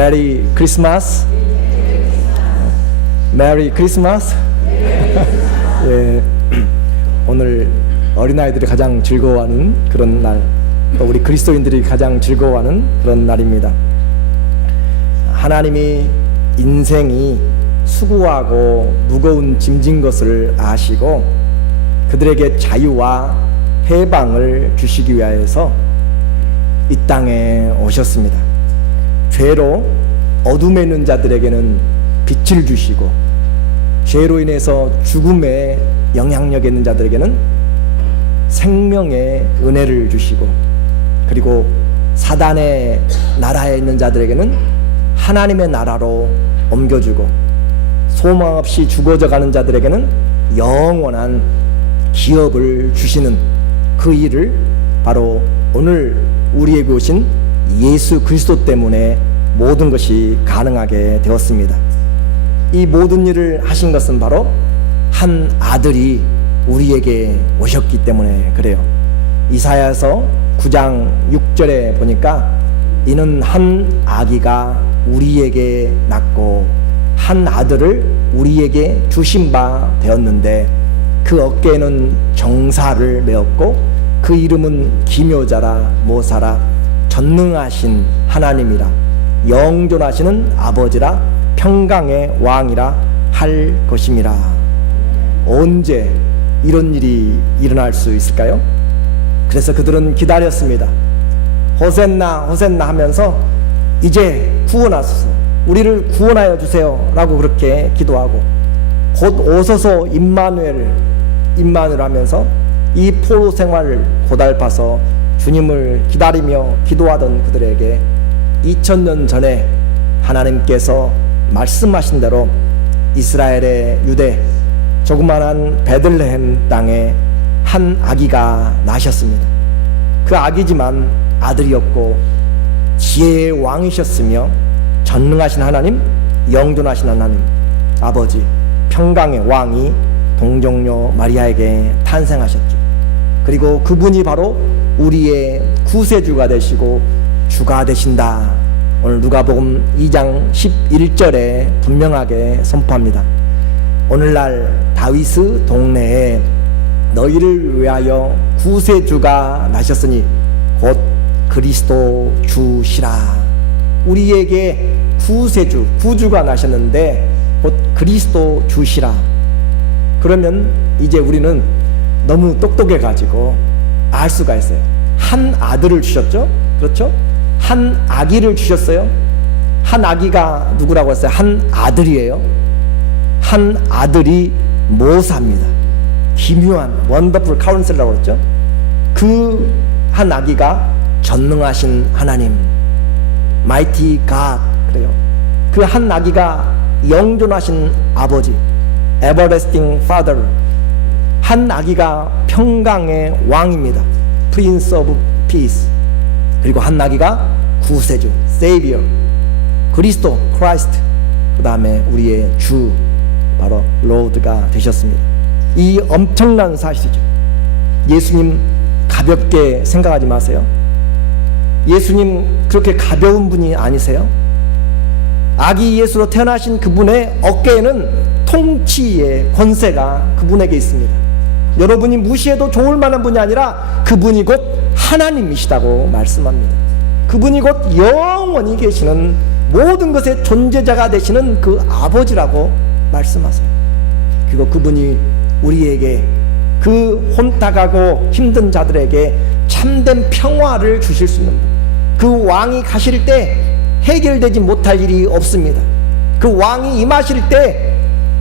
메리 크리스마스. 메리 크리스마스. 예, 오늘 어린아이들이 가장 즐거워하는 그런 날, 또 우리 그리스도인들이 가장 즐거워하는 그런 날입니다. 하나님이 인생이 수고하고 무거운 짐진 것을 아시고 그들에게 자유와 해방을 주시기 위하여서 이 땅에 오셨습니다. 죄로 어둠에 있는 자들에게는 빛을 주시고, 죄로 인해서 죽음의 영향력에 있는 자들에게는 생명의 은혜를 주시고, 그리고 사단의 나라에 있는 자들에게는 하나님의 나라로 옮겨주고, 소망 없이 죽어져 가는 자들에게는 영원한 기업을 주시는 그 일을 바로 오늘 우리에게 오신 예수 그리스도 때문에 모든 것이 가능하게 되었습니다. 이 모든 일을 하신 것은 바로 한 아들이 우리에게 오셨기 때문에 그래요. 이사야서 9장 6절에 보니까 이는 한 아기가 우리에게 낳고 한 아들을 우리에게 주신 바 되었는데 그 어깨에는 정사를 메었고 그 이름은 기묘자라 모사라 전능하신 하나님이라 영존하시는 아버지라 평강의 왕이라 할 것임이라. 언제 이런 일이 일어날 수 있을까요? 그래서 그들은 기다렸습니다. 호센나 호센나 하면서 이제 구원하소서, 우리를 구원하여 주세요 라고 그렇게 기도하고, 곧 오소서 임마누엘 하면서 이 포로 생활을 고달파서 주님을 기다리며 기도하던 그들에게 2000년 전에 하나님께서 말씀하신 대로 이스라엘의 유대 조그만한 베들레헴 땅에 한 아기가 나셨습니다. 그 아기지만 아들이었고 지혜의 왕이셨으며 전능하신 하나님, 영존하신 하나님, 아버지, 평강의 왕이 동정녀 마리아에게 탄생하셨죠. 그리고 그분이 바로 우리의 구세주가 되시고 주가 되신다. 오늘 누가복음 2장 11절에 분명하게 선포합니다. 오늘날 다윗의 동네에 너희를 위하여 구세주가 나셨으니 곧 그리스도 주시라. 우리에게 구세주, 구주가 나셨는데 곧 그리스도 주시라. 그러면 이제 우리는 너무 똑똑해가지고 알 수가 있어요. 한 아들을 주셨죠? 그렇죠? 한 아기를 주셨어요. 한 아기가 누구라고 했어요? 한 아들이에요. 한 아들이 모사입니다. 기묘한 원더풀 카운슬러라고 했죠. 그 한 아기가 전능하신 하나님, 마이티 갓 그래요. 그 한 아기가 영존하신 아버지, 에버레스팅 파더, 한 아기가 평강의 왕입니다. 프린스 오브 피스. 그리고 한 아기가 구세주, 세이비어, 그리스도, 크라이스트, 그 다음에 우리의 주, 바로 로드가 되셨습니다. 이 엄청난 사실이죠. 예수님 가볍게 생각하지 마세요. 예수님 그렇게 가벼운 분이 아니세요. 아기 예수로 태어나신 그분의 어깨에는 통치의 권세가 그분에게 있습니다. 여러분이 무시해도 좋을 만한 분이 아니라 그분이 곧 하나님이시다고 말씀합니다. 그분이 곧 영원히 계시는 모든 것의 존재자가 되시는 그 아버지라고 말씀하세요. 그리고 그분이 우리에게 그 혼탁하고 힘든 자들에게 참된 평화를 주실 수 있는 분, 그 왕이 가실 때 해결되지 못할 일이 없습니다. 그 왕이 임하실 때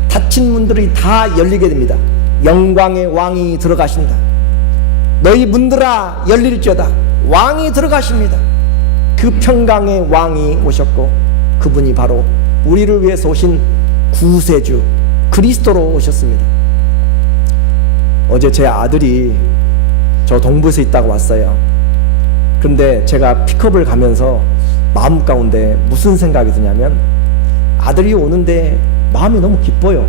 닫힌 문들이 다 열리게 됩니다. 영광의 왕이 들어가신다. 너희 문들아 열릴지어다. 왕이 들어가십니다. 그 평강의 왕이 오셨고 그분이 바로 우리를 위해서 오신 구세주 그리스도로 오셨습니다. 어제 제 아들이 저 동부에서 있다가 왔어요. 근데 제가 픽업을 가면서 마음 가운데 무슨 생각이 드냐면, 아들이 오는데 마음이 너무 기뻐요.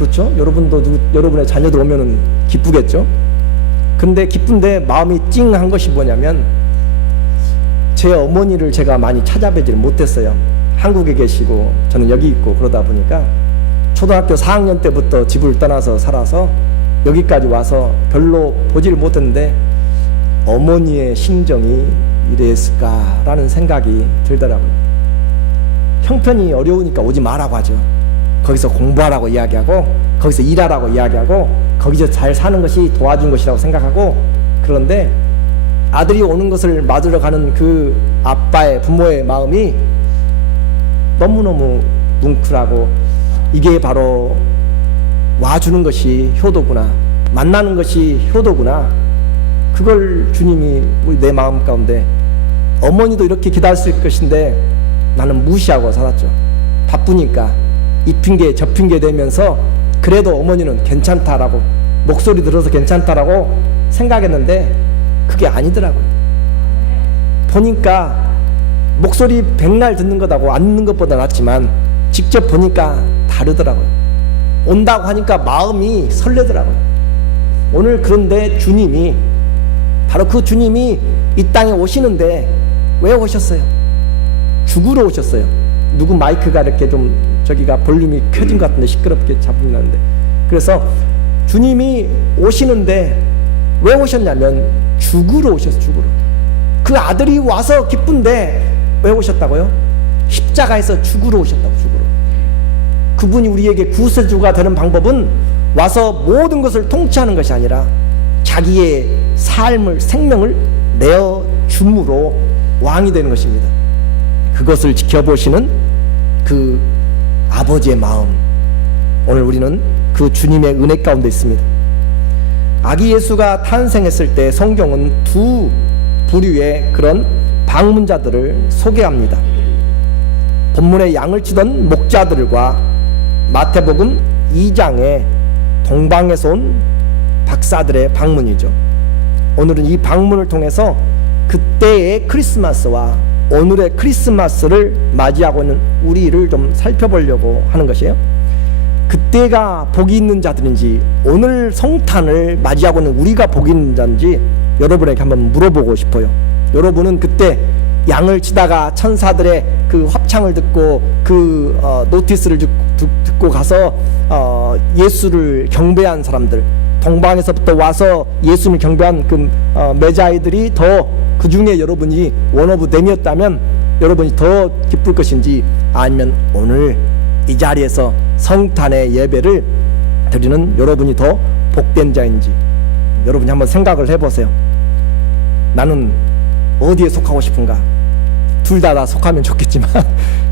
그렇죠? 여러분도 여러분의 자녀들 오면은 기쁘겠죠? 근데 기쁜데 마음이 찡한 것이 뭐냐면, 제 어머니를 제가 많이 찾아뵈지를 못했어요. 한국에 계시고 저는 여기 있고 그러다 보니까 초등학교 4학년 때부터 집을 떠나서 살아서 여기까지 와서 별로 보지를 못했는데 어머니의 심정이 이랬을까라는 생각이 들더라고요. 형편이 어려우니까 오지 마라고 하죠. 거기서 공부하라고 이야기하고 거기서 일하라고 이야기하고 거기서 잘 사는 것이 도와준 것이라고 생각하고, 그런데 아들이 오는 것을 맞으러 가는 그 아빠의 부모의 마음이 너무너무 뭉클하고, 이게 바로 와주는 것이 효도구나, 만나는 것이 효도구나, 그걸 주님이 우리 내 마음 가운데, 어머니도 이렇게 기다렸을 것인데 나는 무시하고 살았죠. 바쁘니까 이 핑계 저 핑계 대면서 그래도 어머니는 괜찮다라고, 목소리 들어서 괜찮다라고 생각했는데 그게 아니더라고요. 보니까 목소리 백날 듣는 것하고 안 듣는 것보다 낫지만 직접 보니까 다르더라고요. 온다고 하니까 마음이 설레더라고요. 오늘 그런데 주님이, 바로 그 주님이 이 땅에 오시는데 왜 오셨어요? 죽으러 오셨어요. 누구 마이크가 이렇게 좀 저기가 볼륨이 켜진 것 같은데 시끄럽게 잡음이 나는데, 그래서 주님이 오시는데 왜 오셨냐면 죽으러 오셨어요. 죽으러. 그 아들이 와서 기쁜데 왜 오셨다고요? 십자가에서 죽으러 오셨다고. 죽으러. 그분이 우리에게 구세주가 되는 방법은 와서 모든 것을 통치하는 것이 아니라 자기의 삶을, 생명을 내어 줌으로 왕이 되는 것입니다. 그것을 지켜보시는 그 아버지의 마음, 오늘 우리는 그 주님의 은혜 가운데 있습니다. 아기 예수가 탄생했을 때 성경은 두 부류의 그런 방문자들을 소개합니다. 본문에 양을 치던 목자들과 마태복음 2장의 동방에서 온 박사들의 방문이죠. 오늘은 이 방문을 통해서 그때의 크리스마스와 오늘의 크리스마스를 맞이하고 있는 우리를 좀 살펴보려고 하는 것이에요. 그때가 복이 있는 자들인지 오늘 성탄을 맞이하고 있는 우리가 복이 있는 자인지 여러분에게 한번 물어보고 싶어요. 여러분은 그때 양을 치다가 천사들의 그 합창을 듣고 그 노티스를 듣고 가서 예수를 경배한 사람들, 동방에서부터 와서 예수를 경배한 그 메자이들이 더 그 중에 여러분이 원 오브 댐이었다면 여러분이 더 기쁠 것인지, 아니면 오늘 이 자리에서 성탄의 예배를 드리는 여러분이 더 복된 자인지 여러분이 한번 생각을 해보세요. 나는 어디에 속하고 싶은가? 둘 다 속하면 좋겠지만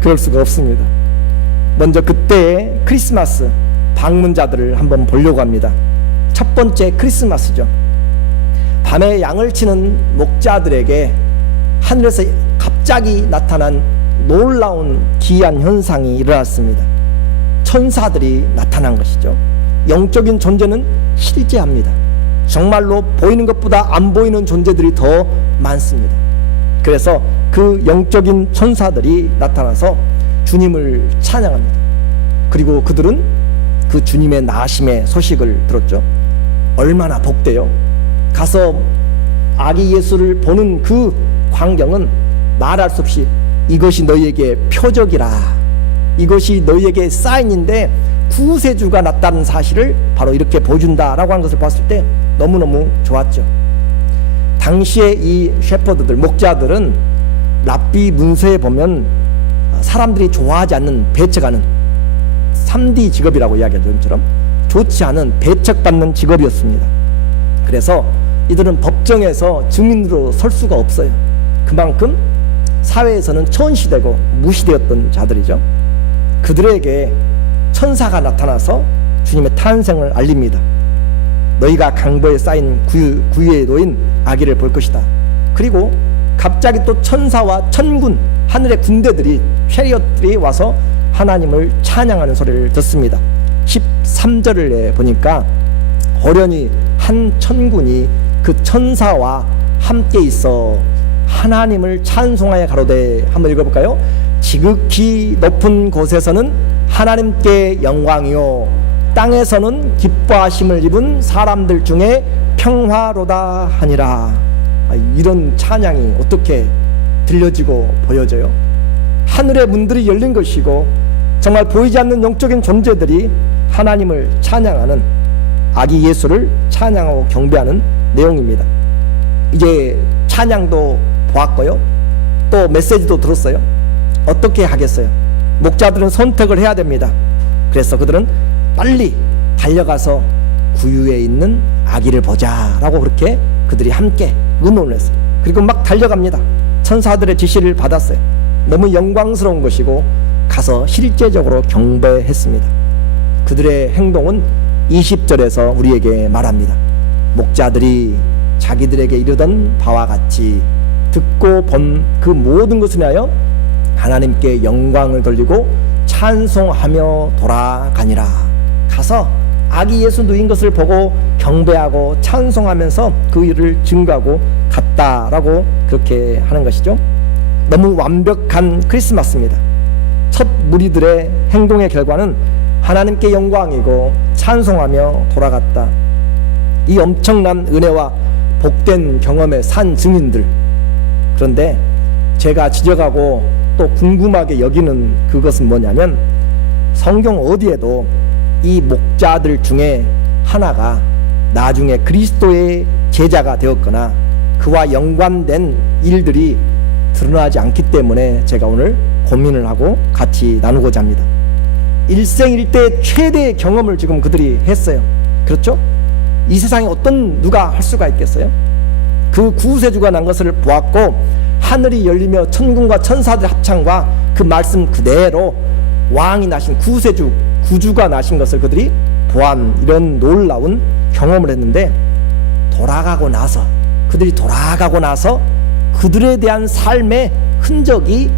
그럴 수가 없습니다. 먼저 그때의 크리스마스 방문자들을 한번 보려고 합니다. 첫 번째 크리스마스죠. 밤에 양을 치는 목자들에게 하늘에서 갑자기 나타난 놀라운 기이한 현상이 일어났습니다. 천사들이 나타난 것이죠. 영적인 존재는 실제합니다. 정말로 보이는 것보다 안 보이는 존재들이 더 많습니다. 그래서 그 영적인 천사들이 나타나서 주님을 찬양합니다. 그리고 그들은 그 주님의 나심의 소식을 들었죠. 얼마나 복돼요. 가서 아기 예수를 보는 그 광경은 말할 수 없이 이것이 너희에게 표적이라, 이것이 너희에게 사인인데 구세주가 났다는 사실을 바로 이렇게 보여준다라고 하는 것을 봤을 때 너무너무 좋았죠. 당시에 이 셰퍼드들, 목자들은 랍비 문서에 보면 사람들이 좋아하지 않는, 배척하는 3D 직업이라고 이야기하죠. 좀처럼 좋지 않은, 배척받는 직업이었습니다. 그래서 이들은 법정에서 증인으로 설 수가 없어요. 그만큼 사회에서는 천시되고 무시되었던 자들이죠. 그들에게 천사가 나타나서 주님의 탄생을 알립니다. 너희가 강보에 쌓인 구유에 놓인 아기를 볼 것이다. 그리고 갑자기 또 천사와 천군, 하늘의 군대들이, 캐리엇들이 와서 하나님을 찬양하는 소리를 듣습니다. 13절을 보니까 호련히 한 천군이 그 천사와 함께 있어 하나님을 찬송하여 가로되, 한번 읽어볼까요? 지극히 높은 곳에서는 하나님께 영광이요 땅에서는 기뻐하심을 입은 사람들 중에 평화로다 하니라. 이런 찬양이 어떻게 들려지고 보여져요. 하늘의 문들이 열린 것이고 정말 보이지 않는 영적인 존재들이 하나님을 찬양하는, 아기 예수를 찬양하고 경배하는 내용입니다. 이제 찬양도 보았고요, 또 메시지도 들었어요. 어떻게 하겠어요? 목자들은 선택을 해야 됩니다. 그래서 그들은 빨리 달려가서 구유에 있는 아기를 보자라고 그렇게 그들이 함께 의논을 했어요. 그리고 막 달려갑니다. 천사들의 지시를 받았어요. 너무 영광스러운 것이고 가서 실제적으로 경배했습니다. 그들의 행동은 20절에서 우리에게 말합니다. 목자들이 자기들에게 이르던 바와 같이 듣고 본 그 모든 것을 위하여 하나님께 영광을 돌리고 찬송하며 돌아가니라. 가서 아기 예수 누인 것을 보고 경배하고 찬송하면서 그 일을 증거하고 갔다라고 그렇게 하는 것이죠. 너무 완벽한 크리스마스입니다. 첫 무리들의 행동의 결과는 하나님께 영광이고 찬송하며 돌아갔다. 이 엄청난 은혜와 복된 경험의 산 증인들. 그런데 제가 지적하고 또 궁금하게 여기는 그것은 뭐냐면, 성경 어디에도 이 목자들 중에 하나가 나중에 그리스도의 제자가 되었거나 그와 연관된 일들이 드러나지 않기 때문에 제가 오늘 고민을 하고 같이 나누고자 합니다. 일생일대 최대의 경험을 지금 그들이 했어요. 그렇죠? 이 세상에 어떤 누가 할 수가 있겠어요? 그 구세주가 난 것을 보았고 하늘이 열리며 천군과 천사들 합창과 그 말씀 그대로 왕이 나신 구세주, 구주가 나신 것을 그들이 보안, 이런 놀라운 경험을 했는데, 그들이 돌아가고 나서 그들에 대한 삶의 흔적이,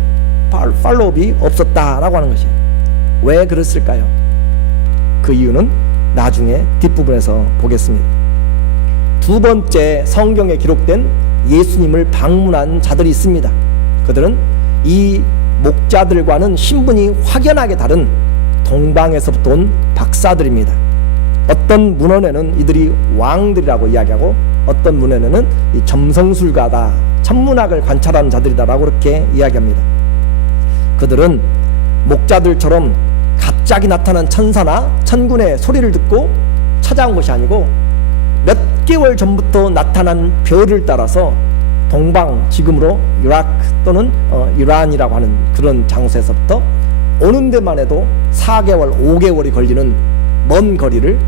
팔로업이 없었다라고 하는 것이에요. 왜 그랬을까요? 그 이유는 나중에 뒷부분에서 보겠습니다. 두 번째, 성경에 기록된 예수님을 방문한 자들이 있습니다. 그들은 이 목자들과는 신분이 확연하게 다른 동방에서부터 온 박사들입니다. 어떤 문헌에는 이들이 왕들이라고 이야기하고 어떤 문헌에는 이 점성술가다, 천문학을 관찰하는 자들이다라고 그렇게 이야기합니다. 그들은 목자들처럼 갑자기 나타난 천사나 천군의 소리를 듣고 찾아온 것이 아니고 몇 개월 전부터 나타난 별을 따라서 동방, 지금으로 이라크 또는 이란이라고 하는 그런 장소에서부터 오는 데만 해도 4개월, 5개월이 걸리는 먼 거리를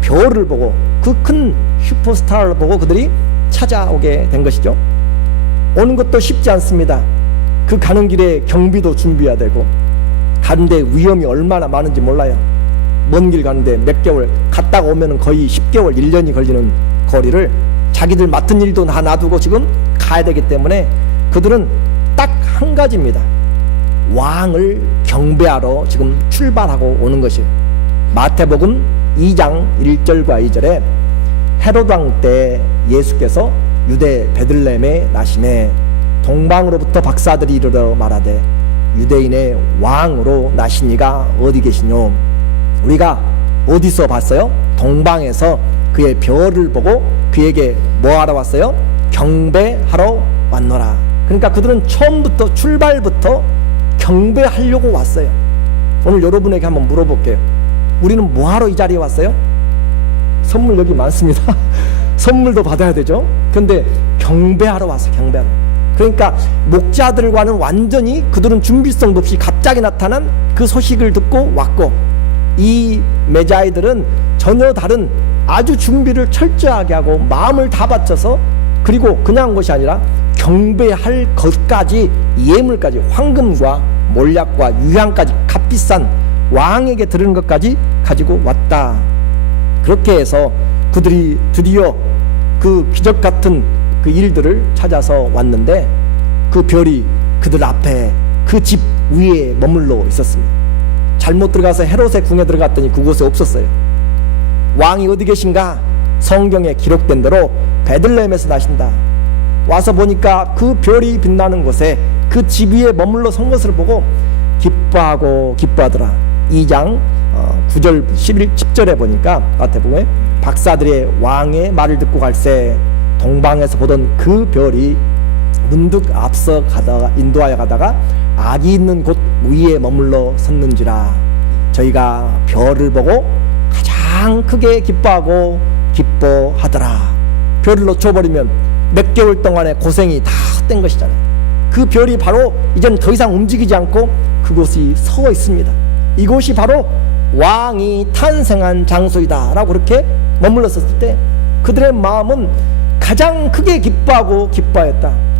별을 보고, 그 큰 슈퍼스타를 보고 그들이 찾아오게 된 것이죠. 오는 것도 쉽지 않습니다. 그 가는 길에 경비도 준비해야 되고 가는데 위험이 얼마나 많은지 몰라요. 먼 길 가는데 몇 개월, 갔다가 오면 거의 10개월, 1년이 걸리는 거리를 자기들 맡은 일도 다 놔두고 지금 가야 되기 때문에 그들은 딱 한 가지입니다. 왕을 경배하러 지금 출발하고 오는 것이에요. 마태복음 2장 1절과 2절에 헤롯 왕 때 예수께서 유대 베들레헴에 나심에 동방으로부터 박사들이 이르러 말하되 유대인의 왕으로 나신 이가 어디 계시뇨? 우리가 어디서 봤어요? 동방에서 그의 별을 보고 그에게 뭐 하러 왔어요? 경배하러 왔노라. 그러니까 그들은 처음부터, 출발부터 경배하려고 왔어요. 오늘 여러분에게 한번 물어볼게요. 우리는 뭐 하러 이 자리에 왔어요? 선물 여기 많습니다. 선물도 받아야 되죠. 근데 경배하러 왔어요. 경배하러. 그러니까 목자들과는 완전히, 그들은 준비성도 없이 갑자기 나타난 그 소식을 듣고 왔고, 이 메자이들은 전혀 다른, 아주 준비를 철저하게 하고 마음을 다 바쳐서, 그리고 그냥 온 것이 아니라 경배할 것까지, 예물까지, 황금과 몰약과 유향까지, 값비싼 왕에게 드리는 것까지 가지고 왔다. 그렇게 해서 그들이 드디어 그 기적 같은 그 일들을 찾아서 왔는데, 그 별이 그들 앞에, 그 집 위에 머물러 있었습니다. 잘못 들어가서 헤롯의 궁에 들어갔더니 그곳에 없었어요. 왕이 어디 계신가? 성경에 기록된 대로 베들레헴에서 나신다. 와서 보니까 그 별이 빛나는 곳에 그 집 위에 머물러 선 것을 보고 기뻐하고 기뻐하더라. 2장 9절 10절에 보니까 마태복음에 박사들의 왕의 말을 듣고 갈새 동방에서 보던 그 별이 문득 앞서 가다가 인도하여 가다가 악이 있는 곳 위에 머물러 섰는지라. 저희가 별을 보고 가장 크게 기뻐하고 기뻐하더라. 별을 놓쳐버리면 몇 개월 동안의 고생이 다 헛된 것이잖아요. 그 별이 바로 이제는 더 이상 움직이지 않고 그곳이 서 있습니다. 이곳이 바로 왕이 탄생한 장소이다 라고 그렇게 머물렀었을 때 그들의 마음은 가장 크게 기뻐하고 기뻐하였다.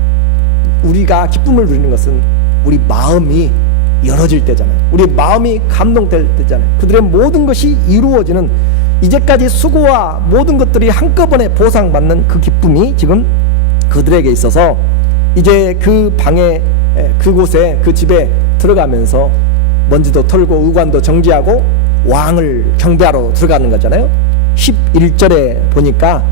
우리가 기쁨을 누리는 것은 우리 마음이 열어질 때잖아요. 우리 마음이 감동될 때잖아요. 그들의 모든 것이 이루어지는, 이제까지 수고와 모든 것들이 한꺼번에 보상받는 그 기쁨이 지금 그들에게 있어서 이제 그 방에, 그곳에, 그 집에 들어가면서 먼지도 털고 의관도 정지하고 왕을 경배하러 들어가는 거잖아요. 11절에 보니까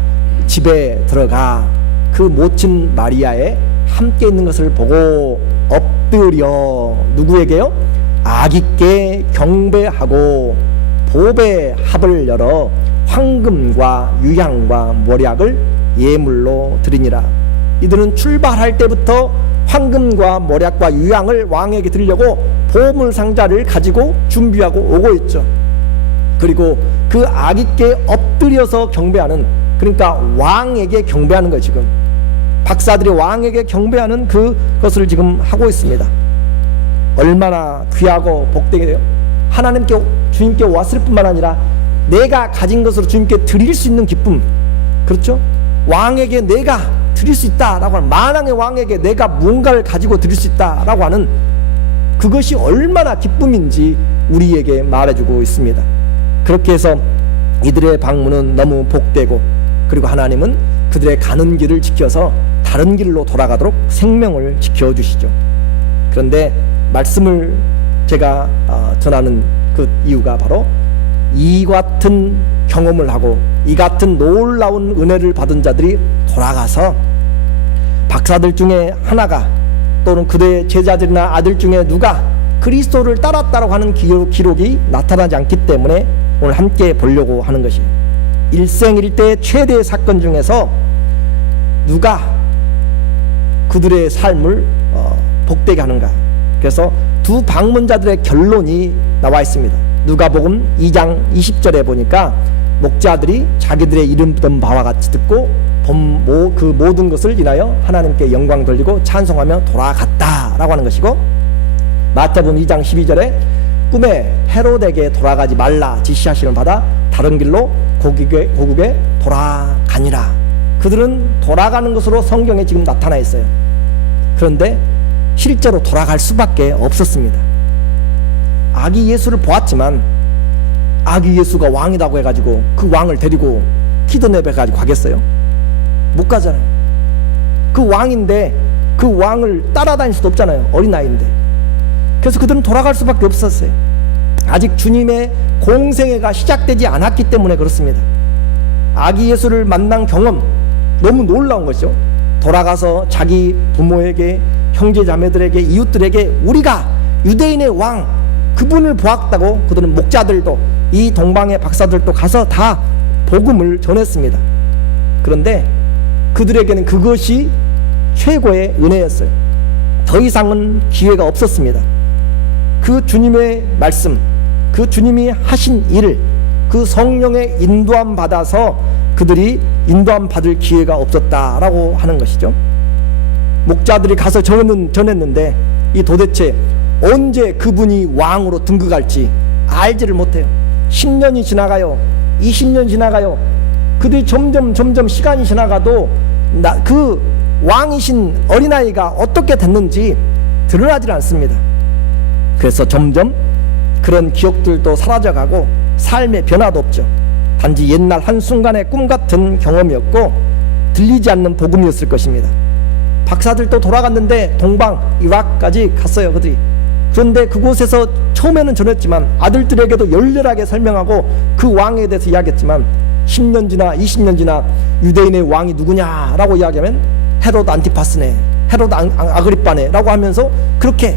집에 들어가 그 모친 마리아에 함께 있는 것을 보고 엎드려 누구에게요? 아기께 경배하고 보배 합을 열어 황금과 유향과 몰약을 예물로 드리니라. 이들은 출발할 때부터 황금과 몰약과 유향을 왕에게 드리려고 보물 상자를 가지고 준비하고 오고 있죠. 그리고 그 아기께 엎드려서 경배하는, 그러니까 왕에게 경배하는 거예요. 지금 박사들이 왕에게 경배하는 그것을 지금 하고 있습니다. 얼마나 귀하고 복되게요. 하나님께, 주님께 왔을 뿐만 아니라 내가 가진 것으로 주님께 드릴 수 있는 기쁨, 그렇죠? 왕에게 내가 드릴 수 있다라고 하는, 만왕의 왕에게 내가 무언가를 가지고 드릴 수 있다라고 하는 그것이 얼마나 기쁨인지 우리에게 말해주고 있습니다. 그렇게 해서 이들의 방문은 너무 복되고, 그리고 하나님은 그들의 가는 길을 지켜서 다른 길로 돌아가도록 생명을 지켜주시죠. 그런데 말씀을 제가 전하는 그 이유가 바로 이 같은 경험을 하고 이 같은 놀라운 은혜를 받은 자들이 돌아가서 박사들 중에 하나가, 또는 그들의 제자들이나 아들 중에 누가 그리스도를 따랐다고 하는 기록이 나타나지 않기 때문에 오늘 함께 보려고 하는 것이에요. 일생일대의 최대의 사건 중에서 누가 그들의 삶을 복되게 하는가. 그래서 두 방문자들의 결론이 나와 있습니다. 누가복음 2장 20절에 보니까 목자들이 자기들의 이름던 바와 같이 듣고 그 모든 것을 인하여 하나님께 영광 돌리고 찬송하며 돌아갔다라고 하는 것이고, 마태복음 2장 12절에 꿈에 헤롯에게 돌아가지 말라 지시하심을 받아 다른 길로 고국에 돌아가니라. 그들은 돌아가는 것으로 성경에 지금 나타나 있어요. 그런데 실제로 돌아갈 수밖에 없었습니다. 아기 예수를 보았지만 아기 예수가 왕이라고 해가지고 그 왕을 데리고 키드냅해 가지고 가겠어요? 못 가잖아요. 그 왕인데 그 왕을 따라다닐 수도 없잖아요. 어린아이인데. 그래서 그들은 돌아갈 수밖에 없었어요. 아직 주님의 공생애가 시작되지 않았기 때문에 그렇습니다. 아기 예수를 만난 경험, 너무 놀라운 것이죠. 돌아가서 자기 부모에게, 형제 자매들에게, 이웃들에게 우리가 유대인의 왕 그분을 보았다고 그들은, 목자들도 이 동방의 박사들도 가서 다 복음을 전했습니다. 그런데 그들에게는 그것이 최고의 은혜였어요. 더 이상은 기회가 없었습니다. 그 주님의 말씀, 그 주님이 하신 일을, 그 성령의 인도함 받아서 그들이 인도함 받을 기회가 없었다라고 하는 것이죠. 목자들이 가서 전했는데 이 도대체 언제 그분이 왕으로 등극할지 알지를 못해요. 10년이 지나가요. 20년 지나가요. 그들이 점점 시간이 지나가도 그 왕이신 어린아이가 어떻게 됐는지 드러나질 않습니다. 그래서 점점 그런 기억들도 사라져가고 삶의 변화도 없죠. 단지 옛날 한순간의 꿈같은 경험이었고 들리지 않는 복음이었을 것입니다. 박사들도 돌아갔는데 동방 이라크까지 갔어요. 그들이. 그런데 그곳에서 처음에는 전했지만 아들들에게도 열렬하게 설명하고 그 왕에 대해서 이야기했지만 10년 지나 20년 지나 유대인의 왕이 누구냐라고 이야기하면 헤롯 안티파스네, 헤롯 아그리빠네 라고 하면서 그렇게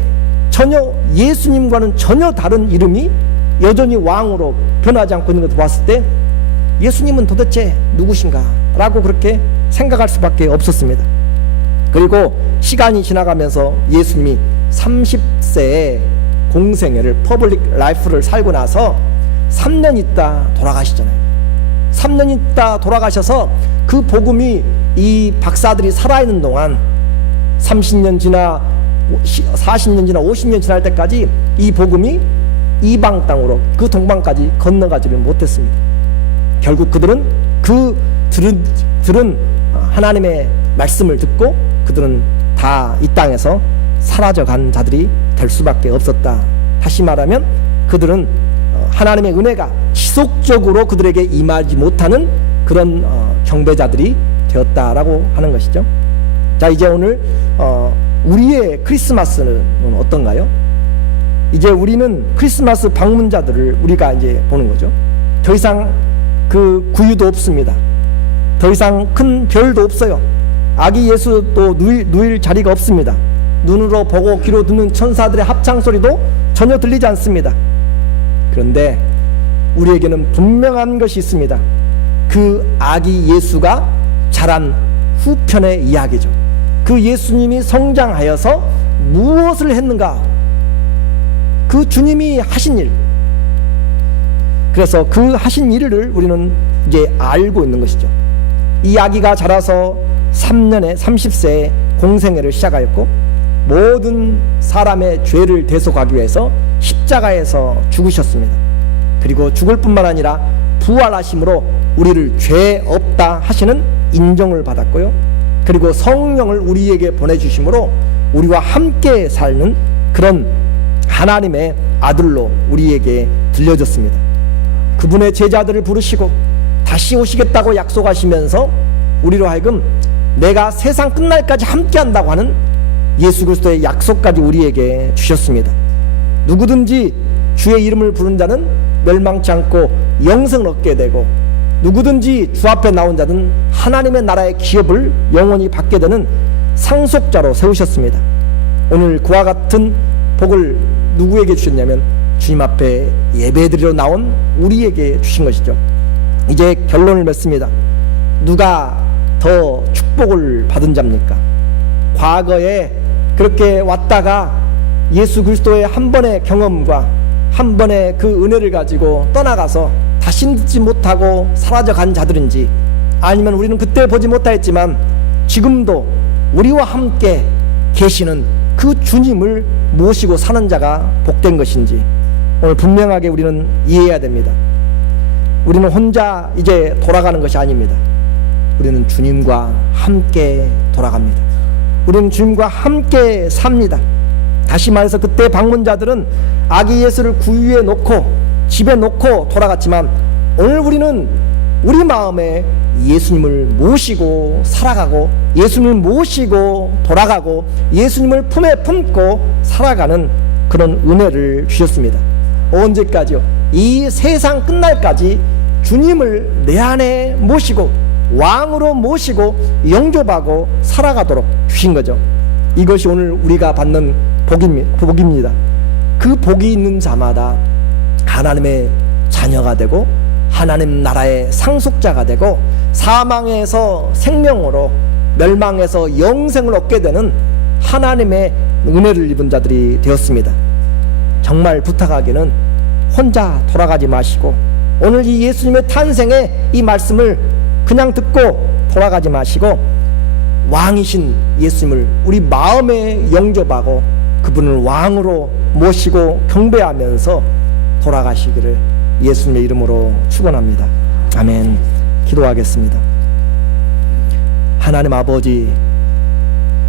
전혀 예수님과는 전혀 다른 이름이 여전히 왕으로 변하지 않고 있는 것을 봤을 때 예수님은 도대체 누구신가 라고 그렇게 생각할 수밖에 없었습니다. 그리고 시간이 지나가면서 예수님이 30세에 공생애를 퍼블릭 라이프를 살고 나서 3년 있다 돌아가시잖아요. 3년 있다 돌아가셔서 그 복음이 이 박사들이 살아있는 동안 30년 지나 40년 지나 50년 지날 때까지 이 복음이 이방 땅으로 그 동방까지 건너가지를 못했습니다. 결국 그들은 들은 하나님의 말씀을 듣고 그들은 다 이 땅에서 사라져간 자들이 될 수밖에 없었다. 다시 말하면 그들은 하나님의 은혜가 지속적으로 그들에게 임하지 못하는 그런 경배자들이 되었다라고 하는 것이죠. 자, 이제 오늘 우리의 크리스마스는 어떤가요? 이제 우리는 크리스마스 방문자들을 우리가 이제 보는 거죠. 더 이상 그 구유도 없습니다. 더 이상 큰 별도 없어요. 아기 예수도 누일 자리가 없습니다. 눈으로 보고 귀로 듣는 천사들의 합창 소리도 전혀 들리지 않습니다. 그런데 우리에게는 분명한 것이 있습니다. 그 아기 예수가 자란 후편의 이야기죠. 그 예수님이 성장하여서 무엇을 했는가? 그 주님이 하신 일, 그래서 그 하신 일을 우리는 이제 알고 있는 것이죠. 이 아기가 자라서 3년에 30세에 공생애를 시작하였고 모든 사람의 죄를 대속하기 위해서 십자가에서 죽으셨습니다. 그리고 죽을 뿐만 아니라 부활하심으로 우리를 죄 없다 하시는 인정을 받았고요. 그리고 성령을 우리에게 보내주심으로 우리와 함께 사는 그런 하나님의 아들로 우리에게 들려졌습니다. 그분의 제자들을 부르시고 다시 오시겠다고 약속하시면서 우리로 하여금 내가 세상 끝날까지 함께 한다고 하는 예수 그리스도의 약속까지 우리에게 주셨습니다. 누구든지 주의 이름을 부른 자는 멸망치 않고 영생을 얻게 되고 누구든지 주 앞에 나온 자는 하나님의 나라의 기업을 영원히 받게 되는 상속자로 세우셨습니다. 오늘 그와 같은 복을 누구에게 주셨냐면 주님 앞에 예배드리러 나온 우리에게 주신 것이죠. 이제 결론을 맺습니다. 누가 더 축복을 받은 자입니까? 과거에 그렇게 왔다가 예수 그리스도의 한 번의 경험과 한 번의 그 은혜를 가지고 떠나가서 다시 듣지 못하고 사라져간 자들인지, 아니면 우리는 그때 보지 못하였지만 지금도 우리와 함께 계시는 그 주님을 모시고 사는 자가 복된 것인지 오늘 분명하게 우리는 이해해야 됩니다. 우리는 혼자 이제 돌아가는 것이 아닙니다. 우리는 주님과 함께 돌아갑니다. 우리는 주님과 함께 삽니다. 다시 말해서 그때 방문자들은 아기 예수를 구유에 놓고 집에 놓고 돌아갔지만 오늘 우리는 우리 마음에 예수님을 모시고 살아가고 예수님을 모시고 돌아가고 예수님을 품에 품고 살아가는 그런 은혜를 주셨습니다. 언제까지요? 이 세상 끝날까지 주님을 내 안에 모시고 왕으로 모시고 영접하고 살아가도록 주신 거죠. 이것이 오늘 우리가 받는 복입니다. 그 복이 있는 자마다 하나님의 자녀가 되고 하나님 나라의 상속자가 되고 사망에서 생명으로 멸망에서 영생을 얻게 되는 하나님의 은혜를 입은 자들이 되었습니다. 정말 부탁하기는 혼자 돌아가지 마시고 오늘 이 예수님의 탄생의 이 말씀을 그냥 듣고 돌아가지 마시고 왕이신 예수님을 우리 마음에 영접하고 그분을 왕으로 모시고 경배하면서 돌아가시기를 예수님의 이름으로 축원합니다. 아멘. 기도하겠습니다. 하나님 아버지,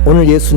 오늘 예수님